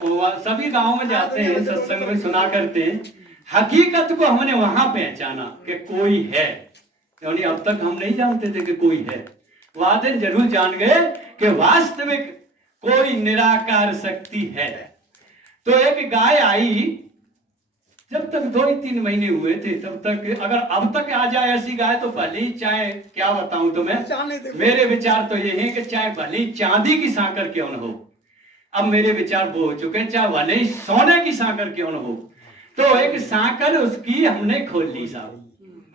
सभी गांव में जाते हैं, सत्संग में सुना करते हैं। हकीकत को हमने वहां पहचाना कि कोई है, यानी अब तक हम नहीं जानते थे कि कोई है। वहां दिन जरूर जान गए कि वास्तविक कोई निराकार शक्ति है। तो एक गाय आई, जब तक 2-3 महीने हुए थे तब तक, अगर अब तक आ जाए ऐसी गाय तो भले ही, चाहे क्या बताऊं तुम्हें, मेरे विचार तो ये है कि चाहे भले ही चांदी की सांकर क्यों न हो। अब मेरे विचार वो हो चुके हैं, चाहे भले ही सोने की सांकर क्यों न हो। तो एक सांकर उसकी हमने खोल ली साहब,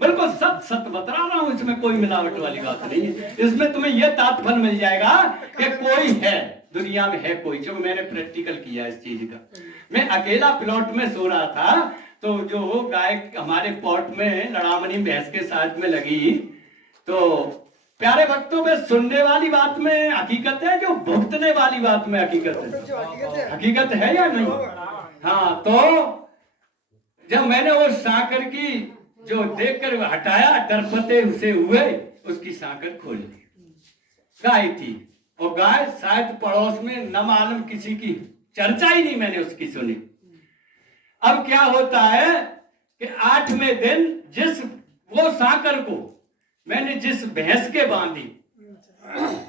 बिल्कुल सत सत बता रहा हूं, इसमें कोई मिलावट वाली बात नहीं है। इसमें तुम्हें यह तात्पर्य मिल जाएगा कि कोई है, दुनिया में है कोई, जो मैंने प्रैक्टिकल किया इस चीज का। मैं अकेला प्लॉट में सो रहा था, तो जो गाय हमारे पॉट में लड़ामनी भैंस के साथ में लगी, तो प्यारे भक्तों में सुनने वाली बात में हकीकत है, जो भुगतने वाली बात में हकीकत है। हकीकत है या नहीं? हाँ, तो जब मैंने वो सांकर की जो देखकर हटाया, डरपते उसे हुए, उसकी सांकर खोल ली। गाय थी, और गाय शायद पड़ोस में न मालूम किसी की चर्चा ही नहीं मैंने उसकी सुनी। अब क्या होता है कि 8वें दिन जिस वो सांकर को मैंने जिस भैंस के बांधी,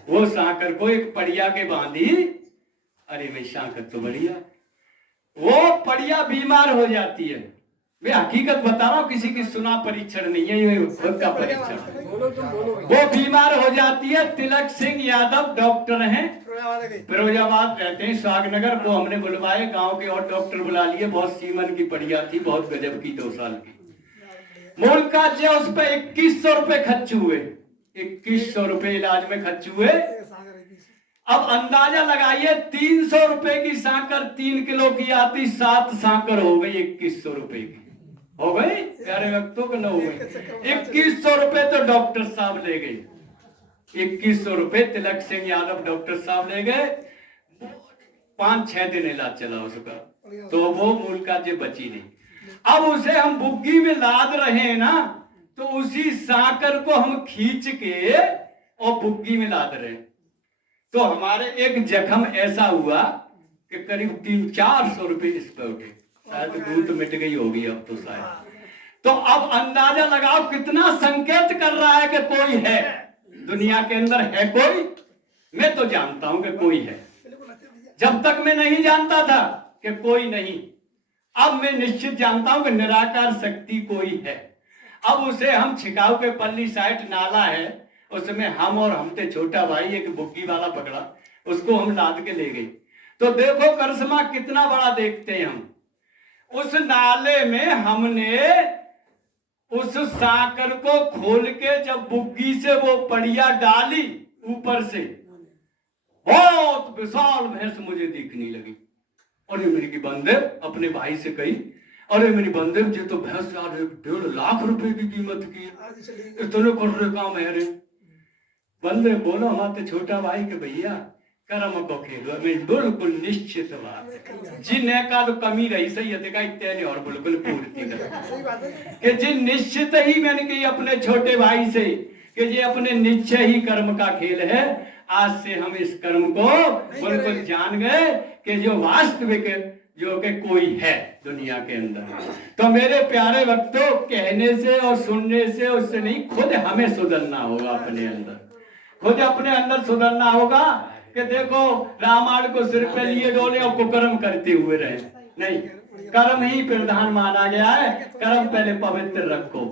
वो सांकर को एक पड़िया के बांधी। अरे भाई सांकर तो बढ़िया, वो पड़िया बीमार हो जाती है। मैं हकीकत बता रहा हूं, किसी की सुना परीक्षण नहीं है, ये खुद का परीक्षण। वो बीमार हो जाती है। तिलक सिंह यादव डॉक्टर हैं, फिरोजाबाद रहते हैं, स्वागनगर। वो हमने बुलवाए, गांव के और डॉक्टर बुला लिए। बहुत सीमन की पड़िया थी, बहुत गजब की, 2 साल की। मूल का जो उस पर 2100 रुपए खर्च हुए, 2100 रुपए इलाज में खर्च हुए। अब अंदाजा लगाइए, 300 रुपए की सांकर 3 किलो की आती, 7 सांकर हो गई 2100 रुपए की, हो गई प्यारे भक्तों को, न हो गई। 2100 रुपए तो डॉक्टर साहब ले गए, 2100 रुपए तिलक सिंह यादव डॉक्टर साहब ले गए। 5-6 दिन इलाज चला उसका, तो वो मूल का जो बची नहीं। अब उसे हम बुग्गी में लाद रहे हैं ना, तो उसी सांकर को हम खींच के और बुग्गी में लाद रहे हैं। तो हमारे एक जख्म ऐसा हुआ कि करीब 300-400 रुपए इस पे उठे। शायद दूध मिट गई होगी अब तो शायद। तो अब अंदाजा लगाओ कितना संकेत कर रहा है कि कोई है दुनिया के अंदर, है कोई। मैं तो जानता हूं कि कोई है, जब तक मैं नहीं जानता था कि कोई नहीं। अब मैं निश्चित जानता हूं कि निराकार शक्ति कोई है। अब उसे हम छिकाऊ के पल्ली साइड नाला है, उसमें हम और हमसे छोटा भाई एक बुग्गी वाला पकड़ा, उसको हम लाद के ले गए। तो देखो करिश्मा कितना बड़ा देखते हैं हम। उस नाले में हमने उस सांकर को खोल के जब बुग्गी से वो पड़िया डाली ऊपर से, बहुत विशाल भैंस मुझे दिखने लगी। अरे मेरी की बंदेव अपने भाई से कही, अरे मेरी बंदेव जी तो भैंस यार 1.5 लाख रुपए की कीमत की, इतने कर काम है रे। बंदे बोलो हमारे छोटा भाई के भैया कर्म को खेलो, मैं बिल्कुल निश्चित बात जिन का तो कमी रही सही है, देखा इतने और बिल्कुल पूर्ति कर कि जिन निश्चित ही मैंने कही अपने छोटे भाई से कि ये अपने निश्चय ही कर्म का खेल है। आज से हम इस कर्म को बिल्कुल जान गए कि जो वास्तविक जो कि कोई है दुनिया के अंदर। तो मेरे प्यारे भक्तों, कहने से और सुनने से उससे नहीं, खुद हमें सुधरना होगा अपने अंदर, खुद अपने अंदर सुधरना होगा। कि देखो रामायण को सिर पे लिए डोले और कुकर्म करते हुए रहे, नहीं, कर्म ही प्रधान माना गया है। कर्म पहले पवित्र रखो।